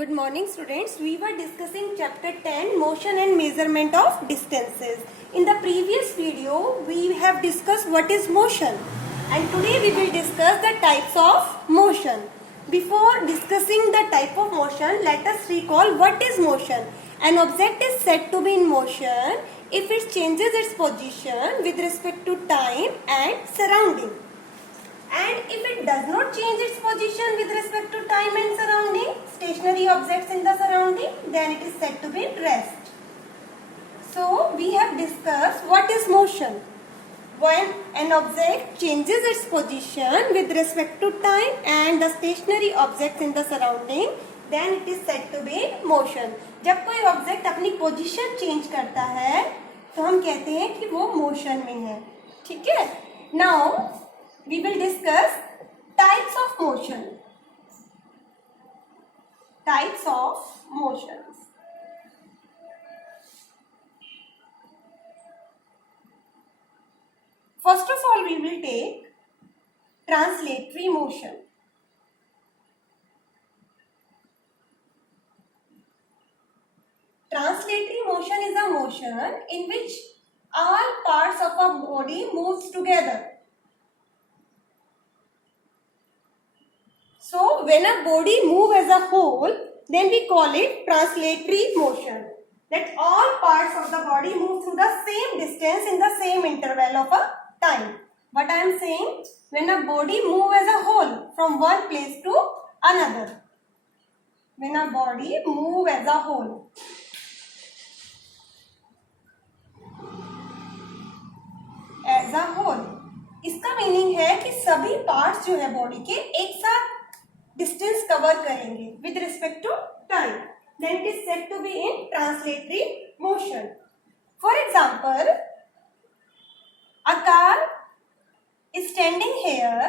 Good morning students. We were discussing chapter 10 motion and measurement of distances. In the previous video we have discussed what is motion and today we will discuss the types of motion. Before discussing the type of motion, let us recall what is motion. An object is said to be in motion if it changes its position with respect to time and surrounding. And if it does not change its position with respect to time and surrounding, stationary objects in the surrounding, then it is said to be at rest. So we have discussed what is motion. When an object changes its position with respect to time and the stationary objects in the surrounding, then it is said to be motion. जब कोई object अपनी position change करता है तो हम कहते हैं कि वो मोशन में है. ठीक है. Now we will discuss types of motion. Types of motions. First of all, we will take translatory motion. Translatory motion is a motion in which all parts of a body moves together. So, when a body moves as a whole, then we call it translatory motion. That all parts of the body move through the same distance in the same interval of a time. What I am saying, when a body moves as a whole from one place to another. When a body moves as a whole. As a whole. इसका meaning है कि सभी parts जो है body के एक साथ distance cover करेंगे with respect to time. Then it is said to be in translatory motion. For example, a car is standing here,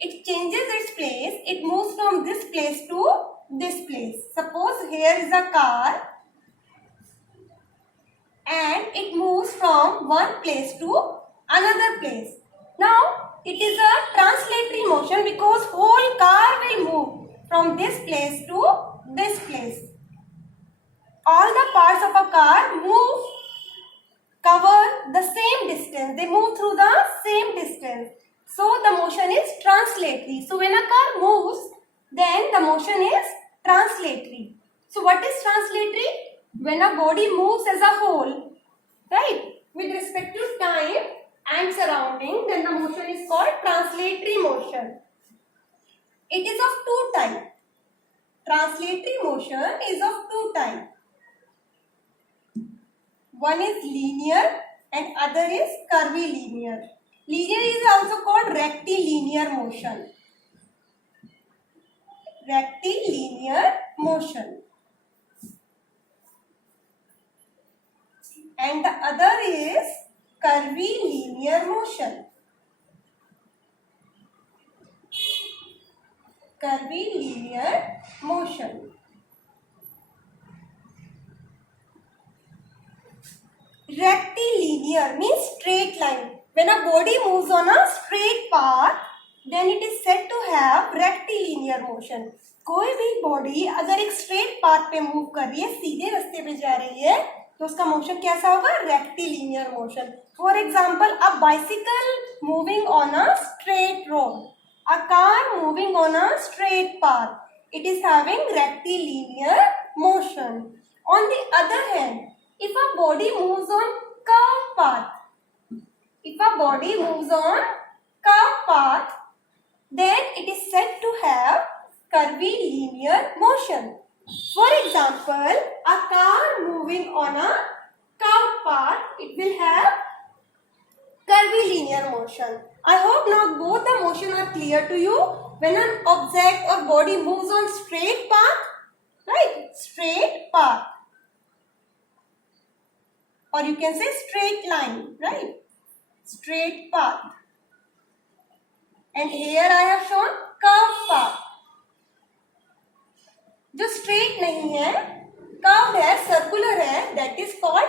it changes its place, it moves from this place to this place. Suppose here is a car and it moves from one place to another place. Now it is a translatory motion because whole car will move from this place to this place. All the parts of a car cover the same distance. They move through the same distance. So the motion is translatory. So when a car moves, then the motion is translatory. So what is translatory? When a body moves as a whole, right, with respect to time and surrounding, then the motion is called translatory motion. It is of two types. Translatory motion is of two types. One is linear and other is curvilinear. Linear is also called rectilinear motion. Rectilinear motion. And the other is curvilinear motion. Curvilinear motion. Rectilinear means straight line. When a body moves on a straight path, then it is said to have rectilinear motion. कोई भी body अगर एक straight path पे move कर रही है, सीधे रास्ते पे जा रही है, तो उसका मोशन कैसा होगा? Rectilinear motion. For example, a bicycle moving on a straight road, a car moving on a straight path, it is having rectilinear motion. On the other hand, if a body moves on curved path, then it is said to have curvilinear motion. For example, a car moving on a curved path, it will have curvilinear motion. I hope now both the motion are clear to you. When an object or body moves on straight path, right? Straight path. Or you can say straight line, right? Straight path. And here I have shown curved path. जो straight नहीं है, curved है, circular है, that is called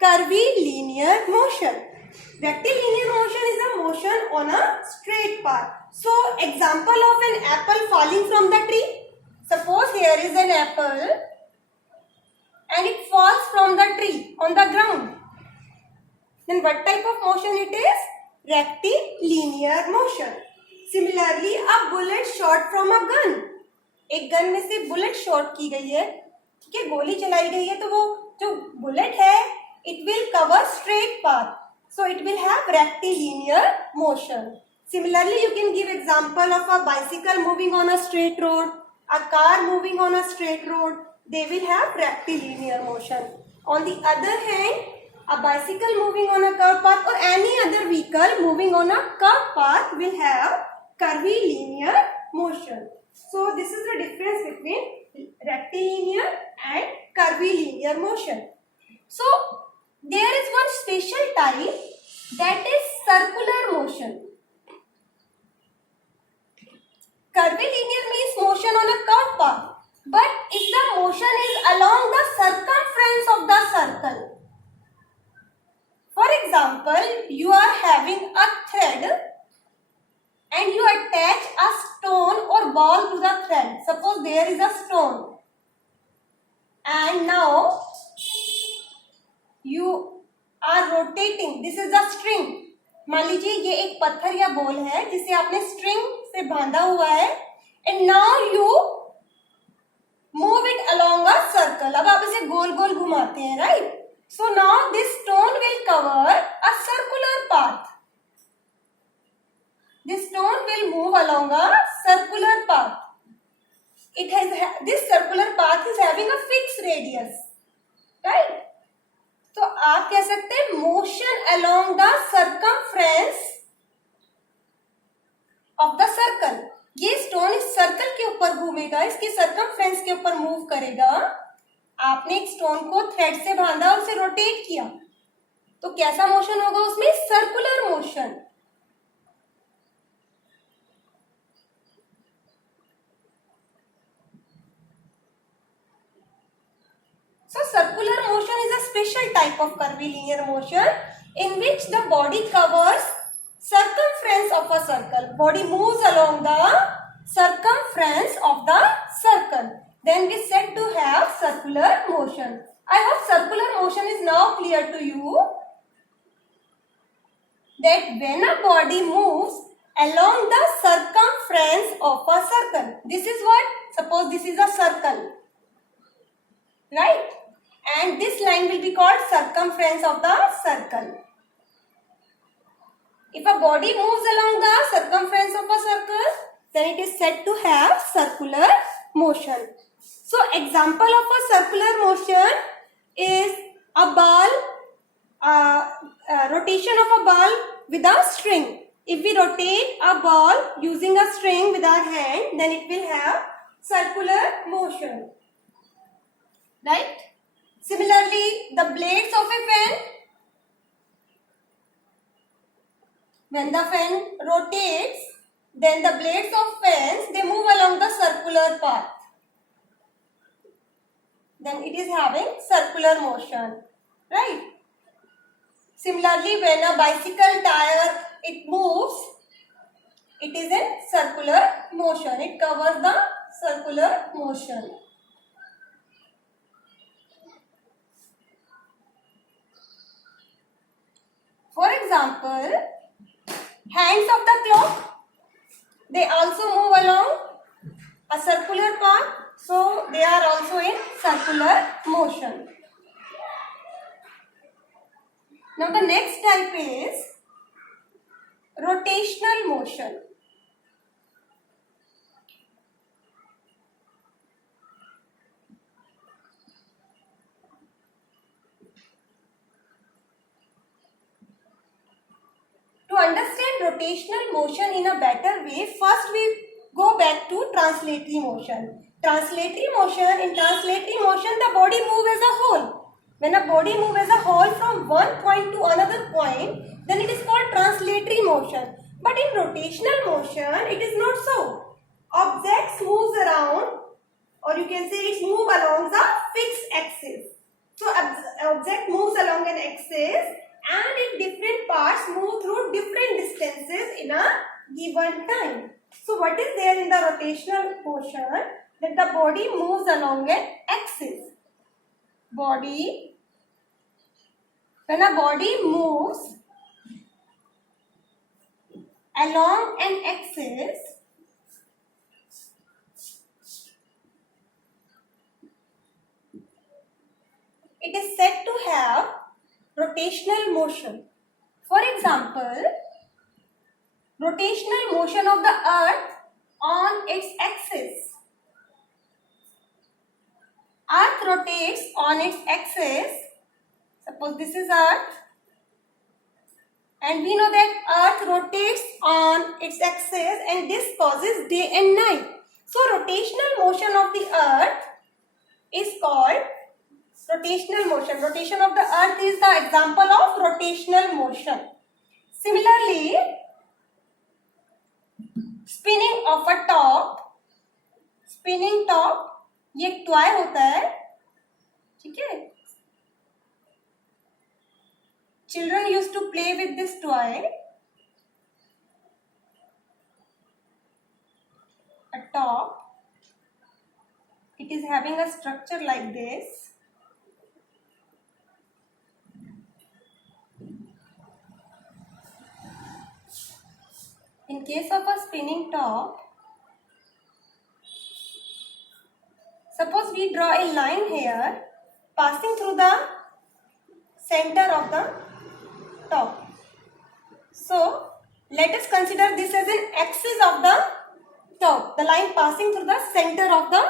curvilinear motion. Rectilinear motion is a motion on a straight path. So, example of an apple falling from the tree. Suppose here is an apple and it falls from the tree on the ground. Then what type of motion it is? Rectilinear motion. Similarly, a bullet shot from a gun. एक gun में से bullet shot की गई है, ठीक है, गोली चलाई गई है, तो वो जो बुलेट है it will cover straight path, so it will have rectilinear motion. Similarly, you can give example of a bicycle moving on a straight road, a car moving on a straight road. They will have rectilinear motion. On the other hand, a bicycle moving on a curved path or any other vehicle moving on a curved path will have curvilinear motion. So this is the difference between rectilinear and curvilinear motion. So there is one special type, that is circular motion. Curvilinear means motion on a curved path, but if the motion is along the circumference of the circle. For example, you are having a thread and you attach a stone or ball to the thread. Suppose there is a stone and now you are rotating. This is a string. मान लीजिए ये एक पत्थर या ball है जिसे आपने string से बांधा हुआ है and now you move it along a circle. अब आप इसे गोल गोल घुमाते हैं, right? So now this stone will cover a circular path. This stone will move along a circular path. It has this circular path is having a fixed radius, right? तो आप कह सकते हैं motion along the circumference of the circle. ये stone इस circle के ऊपर घूमेगा, इसके सर्कमफ्रेंस के ऊपर मूव करेगा. आपने एक स्टोन को थ्रेड से बांधा और उसे रोटेट किया, तो कैसा मोशन होगा उसमें? Circular motion. So circular motion is a special type of curvilinear motion in which the body covers circumference of a circle. Body moves along the circumference of the circle. Then we said to have circular motion. I hope circular motion is now clear to you. That when a body moves along the circumference of a circle. This is what? Suppose this is a circle. Right? And this line will be called circumference of the circle. If a body moves along the circumference of a circle, then it is said to have circular motion. So example of a circular motion is a ball, rotation of a ball with a string. If we rotate a ball using a string with our hand, then it will have circular motion. Right? Similarly, the blades of a fan, when the fan rotates, then the blades of fans, they move along the circular path. Then it is having circular motion, right? Similarly, when a bicycle tire, it moves, it is in circular motion. It covers the circular motion. For example, hands of the clock, they also move along a circular path, so they are also in circular motion. Now the next type is rotational motion. To understand rotational motion in a better way, first we go back to translatory motion. Translatory motion, in translatory motion the body moves as a whole. When a body moves as a whole from one point to another point, then it is called translatory motion. But in rotational motion, it is not so. Objects moves around, or you can say it moves along the fixed axis. So object moves along an axis and in different parts move through different distances in a given time. So what is there in the rotational motion? that the body moves along an axis. When a body moves along an axis, it is said to have rotational motion. For example, rotational motion of the earth on its axis. Earth rotates on its axis. Suppose this is earth, and we know that earth rotates on its axis, and this causes day and night. So rotational motion of the earth is called rotational motion. Rotation of the earth is the example of rotational motion. Similarly, spinning of a top, ये एक toy होता है, ठीक है. Children used to play with this toy. A top. It is having a structure like this. In case of a spinning top, suppose we draw a line here passing through the center of the top. So let us consider this as an axis of the top, the line passing through the center of the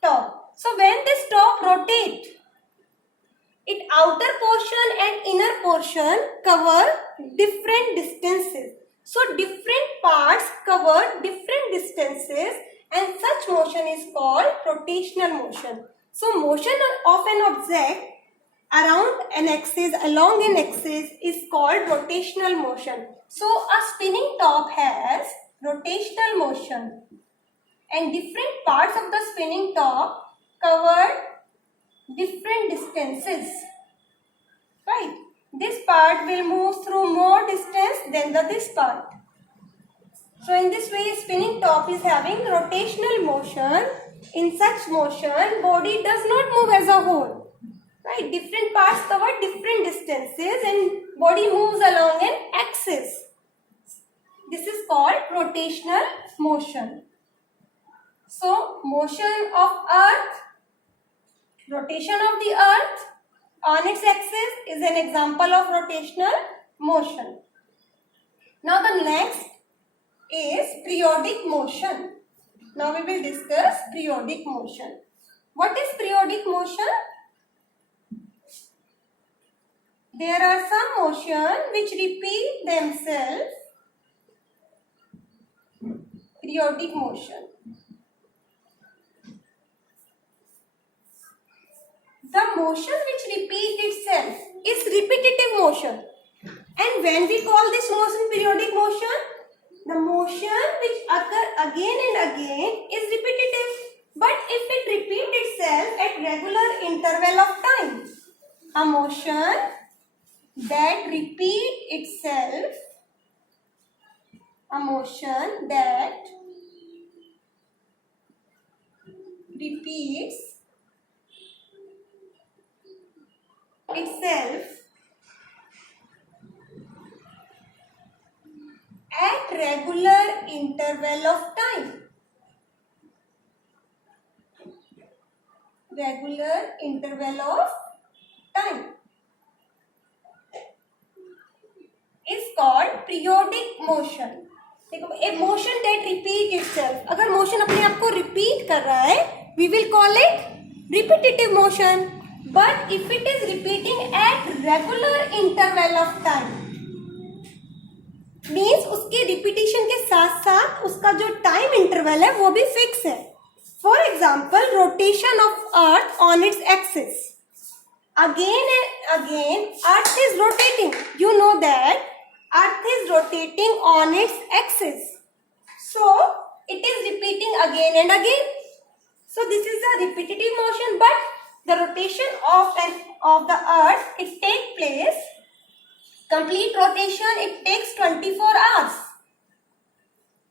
top. So when this top rotates, its outer portion and inner portion cover different distances. So different parts cover different distances, and such motion is called rotational motion. So motion of an object around an axis, along an axis, is called rotational motion. So a spinning top has rotational motion, and different parts of the spinning top cover different distances, right? This part will move through more distance than this part. So in this way, spinning top is having rotational motion. In such motion, body does not move as a whole, right? Different parts cover different distances and body moves along an axis. This is called rotational motion. So motion of earth, rotation of the earth on its axis is an example of rotational motion. Now the next is periodic motion. Now we will discuss periodic motion. What is periodic motion? There are some motion which repeat themselves. Periodic motion. The motion which repeats itself is repetitive motion. And when we call this motion periodic motion, the motion which occurs again and again is repetitive. But if it repeats itself at regular interval of time, a motion that repeats itself, a motion that repeats itself at regular interval of time. Regular interval of time is called periodic motion. देखो, a motion that repeat itself. अगर motion अपने आप को repeat कर रहा है, we will call it repetitive motion. But if it is repeating at regular interval of time, means उसके repetition के साथ साथ उसका जो time interval है वो भी fix है. For example, rotation of earth on its axis. Again and again, earth is rotating. You know that earth is rotating on its axis. So, it is repeating again and again. So, this is a repetitive motion, but the rotation of the earth, it takes place, complete rotation, it takes 24 hours.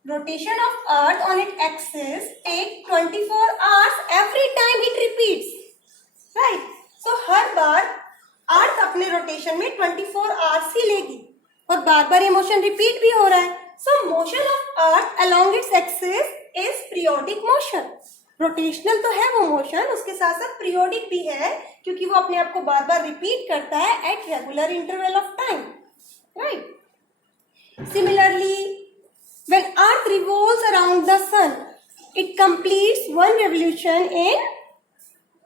rotation of earth on its axis take 24 hours every time it repeats, right? So हर बार अर्थ अपने rotation में 24 hours ही लेगी और बार बार ये motion repeat भी हो रहा है. सो motion of earth along its axis is periodic motion. Rotational तो है वो मोशन, उसके साथ साथ पीरियोडिक भी है क्योंकि वो अपने आप को बार बार रिपीट करता है at regular interval of time, right? Similarly, when Earth revolves around the Sun, it completes one revolution in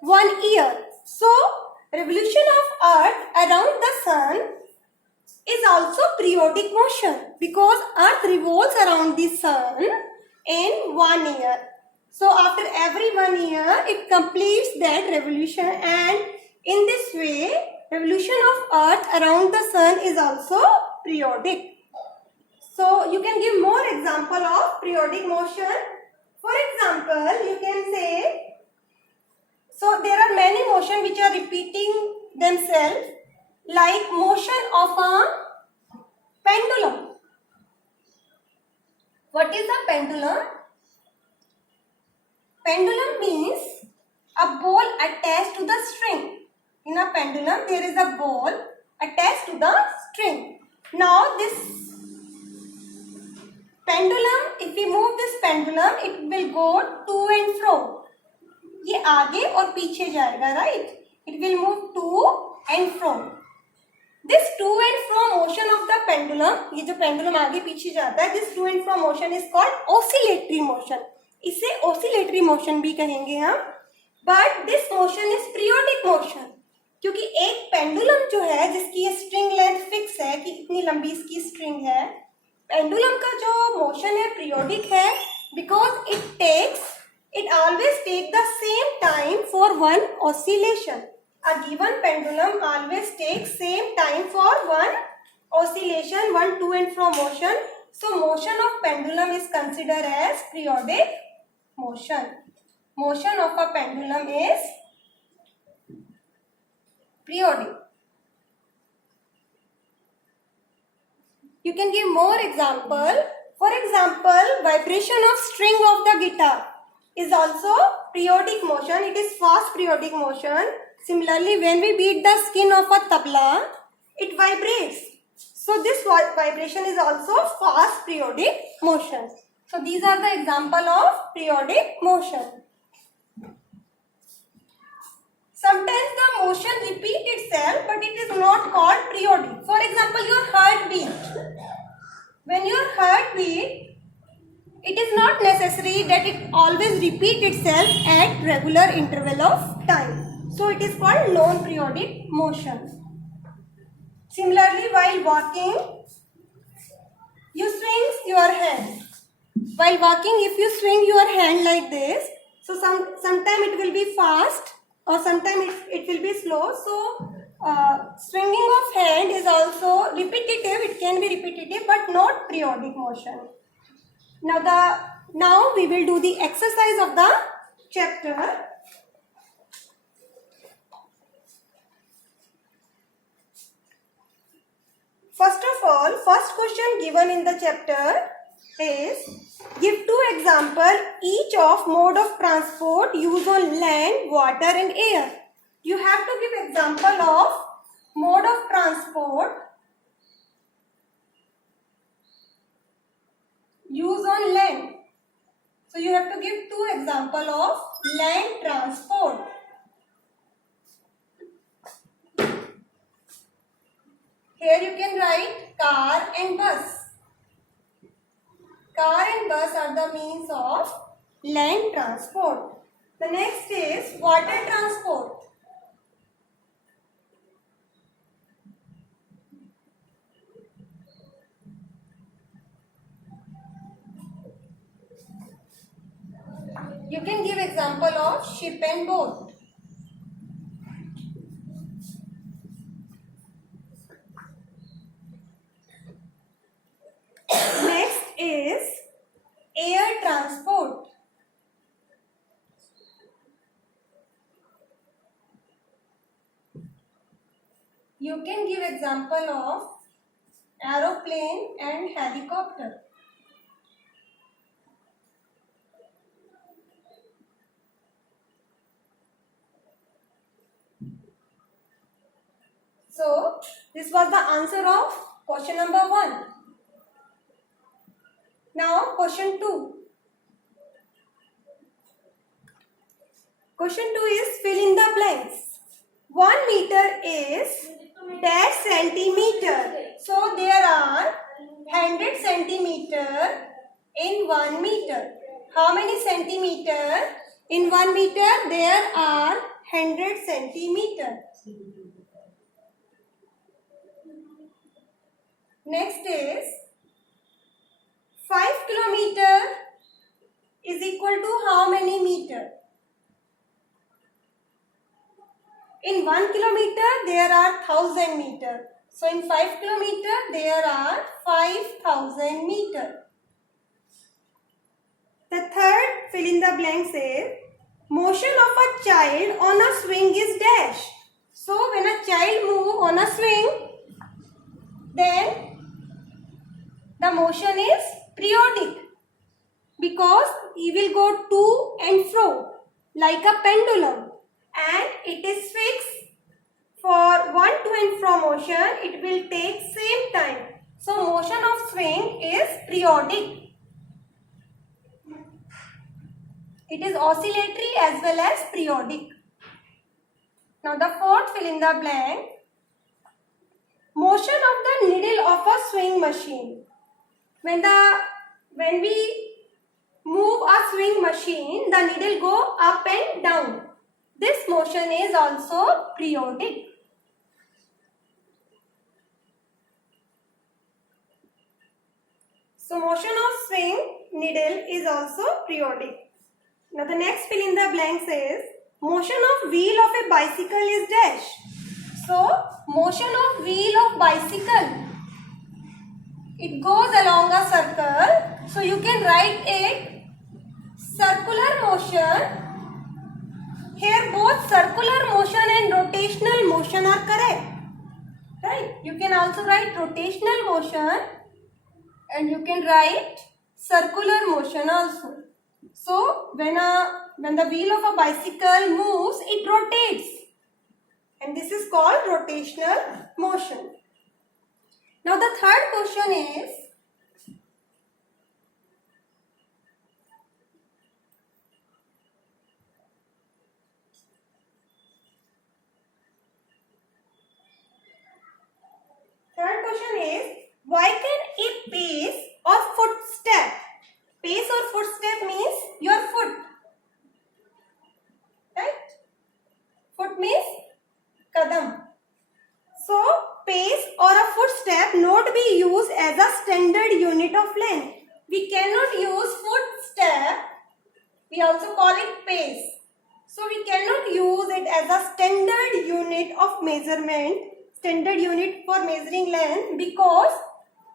1 year. So, revolution of Earth around the Sun is also periodic motion because Earth revolves around the Sun in 1 year. So, after every 1 year, it completes that revolution, and in this way, revolution of Earth around the Sun is also periodic. So you can give more example of periodic motion. For example, you can say, so there are many motion which are repeating themselves, like motion of a pendulum. What is a pendulum? Pendulum means a ball attached to the string. In a pendulum, there is a ball attached to the string. Now this pendulum, if we move this pendulum, it will go to and fro. ये आगे और पीछे जाएगा, right? It will move to and fro. This to and fro motion of the pendulum, ये जो pendulum आगे पीछे जाता है, this to and fro motion is called oscillatory motion. इसे oscillatory motion भी कहेंगे हम. But this motion is periodic motion. क्योंकि एक pendulum जो है, जिसकी ये string length fix है कि इतनी लंबी इसकी string है, पेंडुलम का जो मोशन है पीरियोडिक है because it always take the same time for one oscillation. A given pendulum always take same time for one oscillation, one to and fro motion. So motion of pendulum is consider as periodic motion. Motion of a pendulum is periodic. You can give more example. For example, vibration of string of the guitar is also periodic motion. It is fast periodic motion. Similarly, when we beat the skin of a tabla, it vibrates. So this vibration is also fast periodic motion. So these are the example of periodic motion. Sometimes the motion repeat itself, but it is not called periodic. For example, your heartbeat. When your heart beat, it is not necessary that it always repeat itself at regular interval of time. So it is called non-periodic motion. Similarly, while walking, you swing your hand. While walking, if you swing your hand like this, so sometime it will be fast or sometime it will be slow. So swinging of hand is also repetitive. It can be repetitive but not periodic motion. Now we will do the exercise of the chapter. First of all, first question given in the chapter is, give two examples each of mode of transport used on land, water and air. You have to give example of mode of transport used on land. So you have to give two example of land transport. Here you can write car and bus. Car and bus are the means of land transport. The next is water transport. You can give example of ship and boat. Next is air transport. You can give example of aeroplane and helicopter. So this was the answer of question number 1. Now question 2. Question 2 is fill in the blanks. 1 meter is dash centimeter. So there are 100 centimeter in 1 meter. How many centimeter? In 1 meter there are 100 centimeter. Next is 5 kilometer is equal to how many meter? In 1 kilometer there are 1000 meter. So in 5 kilometer there are 5000 meter. The third fill in the blank says motion of a child on a swing is dash. So when a child moves on a swing, then the motion is periodic because he will go to and fro like a pendulum, and it is fixed. For one to and fro motion, it will take same time. So motion of swing is periodic. It is oscillatory as well as periodic. Now the fourth fill in the blank. Motion of the needle of a swing machine. When we move a swing machine, the needle go up and down. This motion is also periodic. So motion of swing needle is also periodic. Now the next fill in the blank says motion of wheel of a bicycle is dash. So motion of wheel of bicycle, it goes along a circle. So you can write it circular motion. Here both circular motion and rotational motion are correct. Right? You can also write rotational motion and you can write circular motion also. So when the wheel of a bicycle moves, it rotates. And this is called rotational motion. Now the third question is, why can a pace or footstep, pace or footstep means your foot, right? Foot means kadam. So pace or a footstep not be used as a standard unit of length. We cannot use footstep. We also call it pace. So we cannot use it as a standard unit of measurement, standard unit for measuring length, because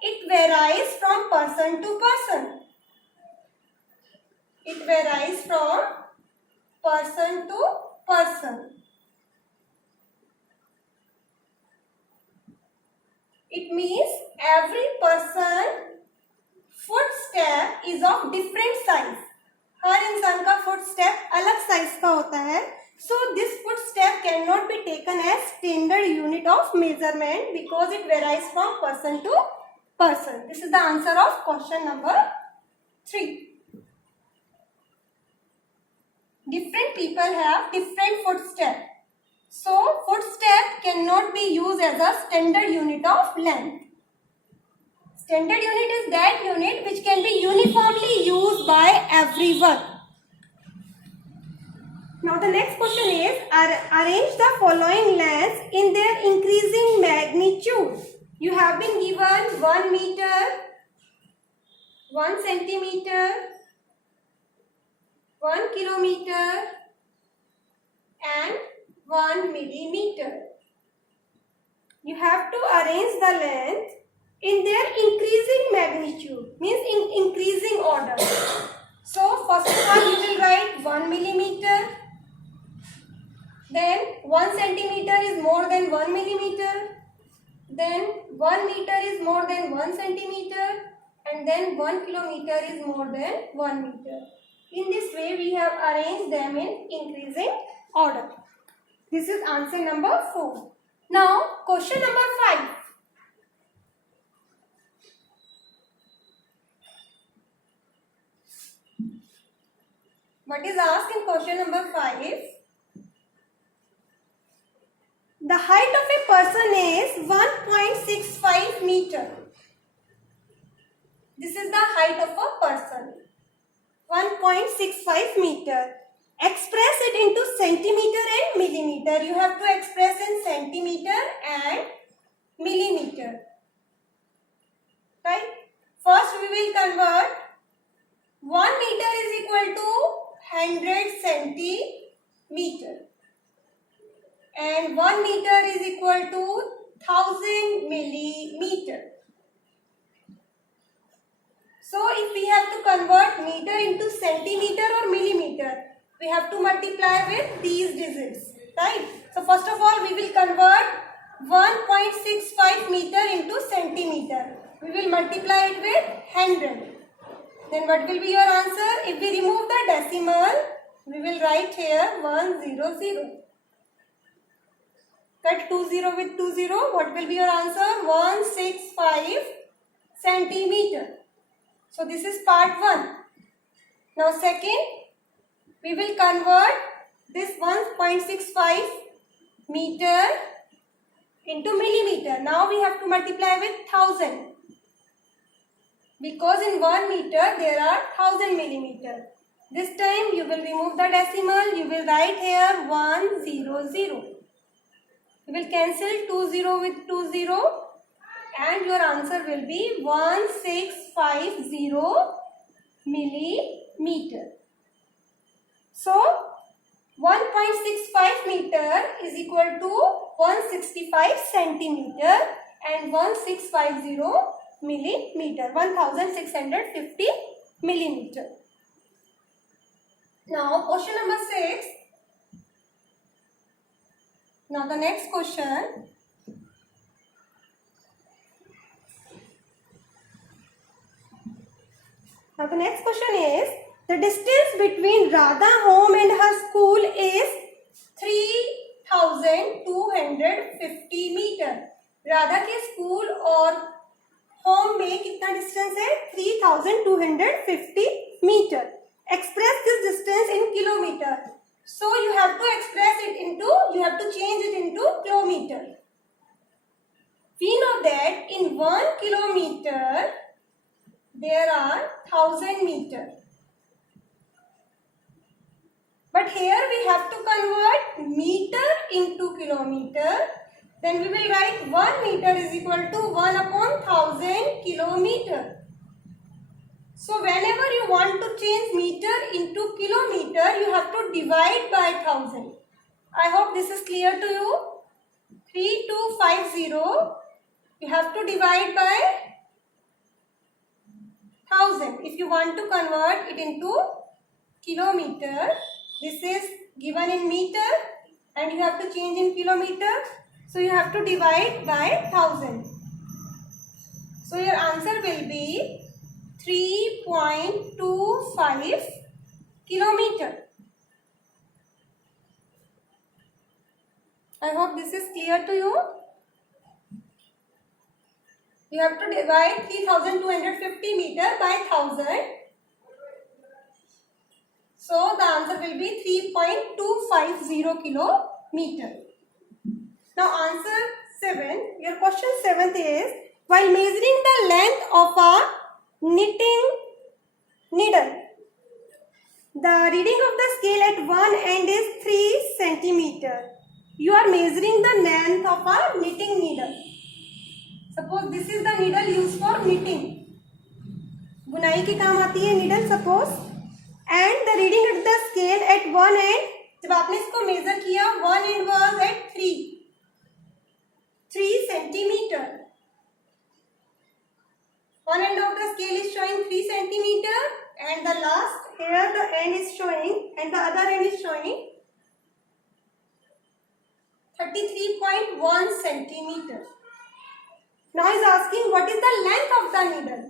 it varies from person to person. It varies from person to person. It means every person footstep is of different size. हर इंसान का footstep अलग size का होता है. So this footstep cannot be taken as standard unit of measurement because it varies from person to person. This is the answer of question number 3. Different people have different footstep. So footstep cannot be used as a standard unit of length. Standard unit is that unit which can be uniformly used by everyone. Now the next question is, arrange the following lengths in their increasing magnitude. You have been given 1 meter, 1 centimeter, 1 kilometer and 1 millimeter. You have to arrange the length in their increasing magnitude, means in increasing order. So first of all you will write 1 millimeter, then 1 centimeter is more than 1 millimeter, then 1 meter is more than 1 centimeter, and then 1 kilometer is more than 1 meter. In this way we have arranged them in increasing order. This is answer number 4. Now, question number 5. What is asked in question number 5? The height of a person is 1.65 meter. This is the height of a person. 1.65 meter. Express it into centimeter and millimeter. You have to express in centimeter and millimeter. Right? First we will convert 1 meter is equal to 100 centimeter. And 1 meter is equal to 1000 millimeter. So if we have to convert meter into centimeter or millimeter, we have to multiply with these digits, right? So first of all, we will convert 1.65 meter into centimeter. We will multiply it with 100. Then what will be your answer? If we remove the decimal, we will write here 100. Cut 20 with 20. What will be your answer? 165 centimeter. So this is part 1. Now second, we will convert this 1.65 meter into millimeter. Now we have to multiply with 1000. Because in 1 meter there are 1000 millimeter. This time you will remove the decimal. You will write here 100. You will cancel 20 with 20 and your answer will be 1650 millimeter. So 1.65 meter is equal to 165 centimeter and 1650 millimeter, 1650 millimeter. Now question number 6. Now the next question. Now the next question is, the distance between Radha home and her school is 3250 meter. Radha के school और home में कितना distance है? 3250 metre. Express this distance in kilometer. So you have to express it into, you have to change it into kilometer. We know that in 1 kilometer there are 1000 meter. But here we have to convert meter into kilometer. Then we will write 1 meter is equal to 1 upon 1000 kilometer. So whenever you want to change meter into kilometer, you have to divide by 1000. I hope this is clear to you. 3250, you have to divide by 1000. If you want to convert it into kilometer, this is given in meter and you have to change in kilometer. So you have to divide by 1000. So your answer will be 3.25 kilometer. I hope this is clear to you. You have to divide 3250 meter by 1000. So the answer will be 3.250 kilometer. Now answer 7. Your question 7th is, while measuring the length of a knitting needle, the reading of the scale at one end is 3 centimeter. You are measuring the length of a knitting needle. Suppose this is the needle used for knitting. बुनाई के काम आती है needle suppose. And the reading at the scale at one end, जब आपने इसको measure किया, one end was at 3 centimeter. One end of the scale is showing 3 centimeter and the last here the end is showing and the other end is showing 33.1 centimeter. Now he is asking what is the length of the needle.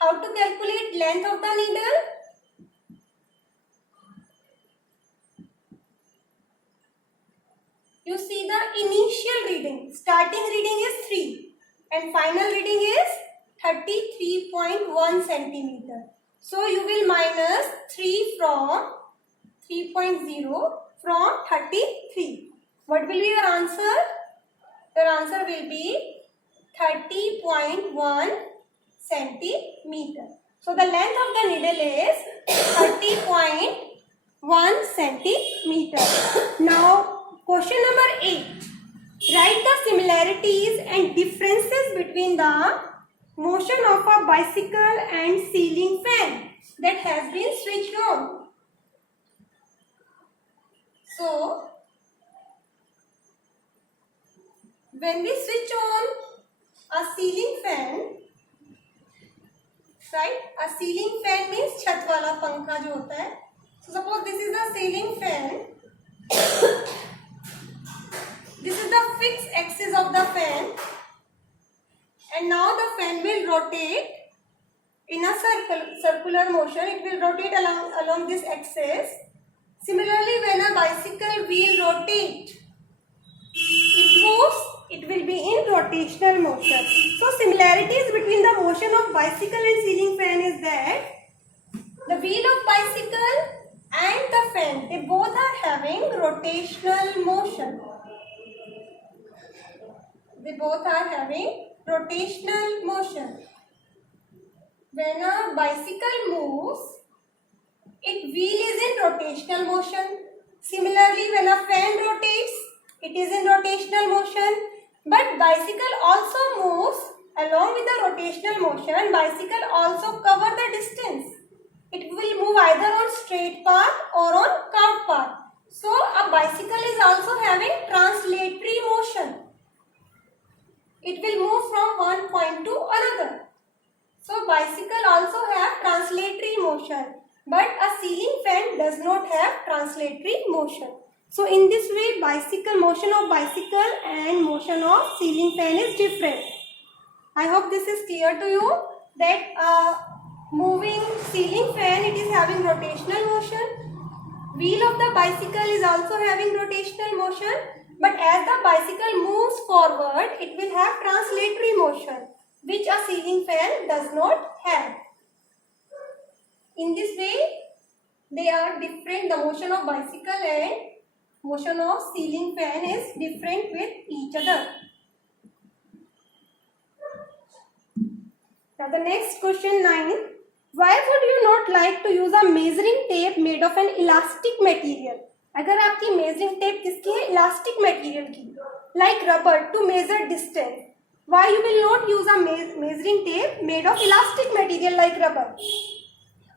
How to calculate length of the needle? You see the initial reading. Starting reading is 3 and final reading is 33.1 centimeter. So you will minus 3 from 3.0 from 33. What will be your answer? Your answer will be 30.1 centimeter. So the length of the needle is 30.1 centimeter. Now question number 8. Write the similarities and differences between the motion of a bicycle and ceiling fan that has been switched on. So when we switch on a ceiling fan, right? A ceiling fan means छत वाला पंखा जो होता है. So suppose this is the ceiling fan. This is the fixed axis of the fan, and now the fan will rotate in a circular motion. It will rotate along this axis. Similarly, when a bicycle wheel rotates, it moves. It will be in rotational motion. So similarities between the motion of bicycle and ceiling fan is that the wheel of bicycle and the fan, they both are having rotational motion. They both are having rotational motion. When a bicycle moves, its wheel is in rotational motion. Similarly, when a fan rotates, it is in rotational motion. But bicycle also moves along with the rotational motion. Bicycle also cover the distance. It will move either on straight path or on curved path. So a bicycle is also having translatory motion. It will move from one point to another. So bicycle also have translatory motion. But a ceiling fan does not have translatory motion. So in this way, motion of bicycle and motion of ceiling fan is different. I hope this is clear to you that moving ceiling fan, it is having rotational motion. Wheel of the bicycle is also having rotational motion. But as the bicycle moves forward, it will have translatory motion, which a ceiling fan does not have. In this way, they are different. The motion of bicycle and motion of ceiling fan is different with each other. Now the next question 9. Why would you not like to use a measuring tape made of an elastic material? अगर आपकी measuring tape किसकी है? Elastic material की. Like rubber to measure distance. Why you will not use a measuring tape made of elastic material like rubber?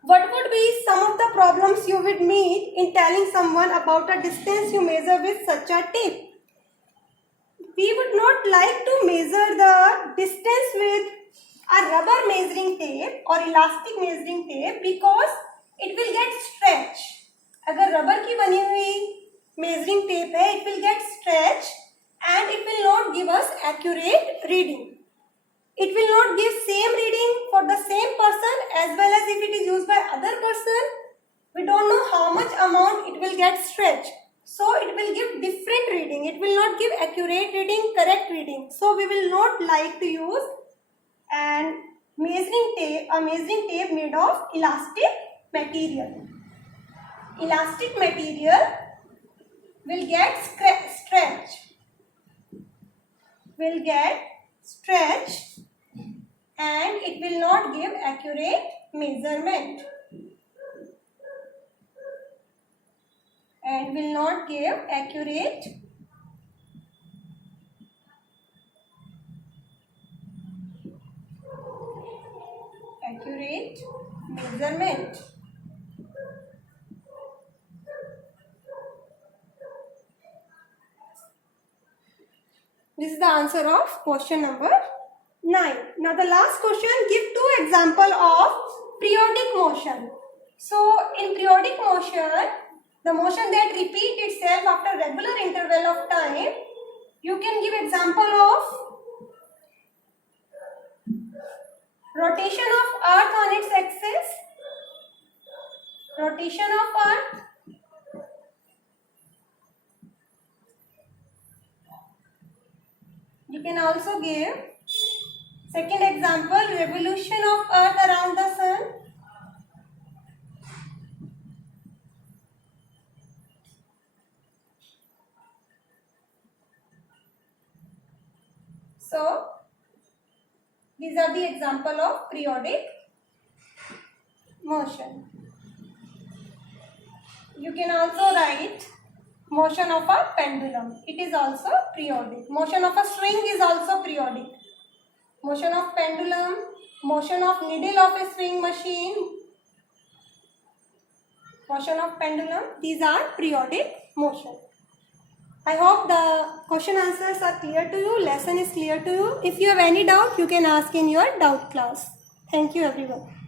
What would be some of the problems you would meet in telling someone about a distance you measure with such a tape? We would not like to measure the distance with a rubber measuring tape or elastic measuring tape because it will get stretched. अगर rubber की बनी हुई measuring tape है, it will get stretched and it will not give us accurate reading. It will not give same reading for the same person as well as if it is used by other person. We don't know how much amount it will get stretched. So it will give different reading. It will not give accurate reading, correct reading. So we will not like to use a measuring tape made of elastic material. Elastic material will get stretched and it will not give accurate measurement and will not give accurate measurement. This is the answer of question number 9. Now the last question, give 2 examples of periodic motion. So in periodic motion, the motion that repeats itself after regular interval of time, you can give example of rotation of earth on its axis, rotation of earth, You can also give second example, revolution of earth around the sun. So these are the example of periodic motion. You can also write motion of a pendulum. It is also periodic. Motion of a string is also periodic. Motion of pendulum, motion of needle of a swing machine, motion of pendulum, these are periodic motion. I hope the question answers are clear to you, lesson is clear to you. If you have any doubt, you can ask in your doubt class. Thank you everyone.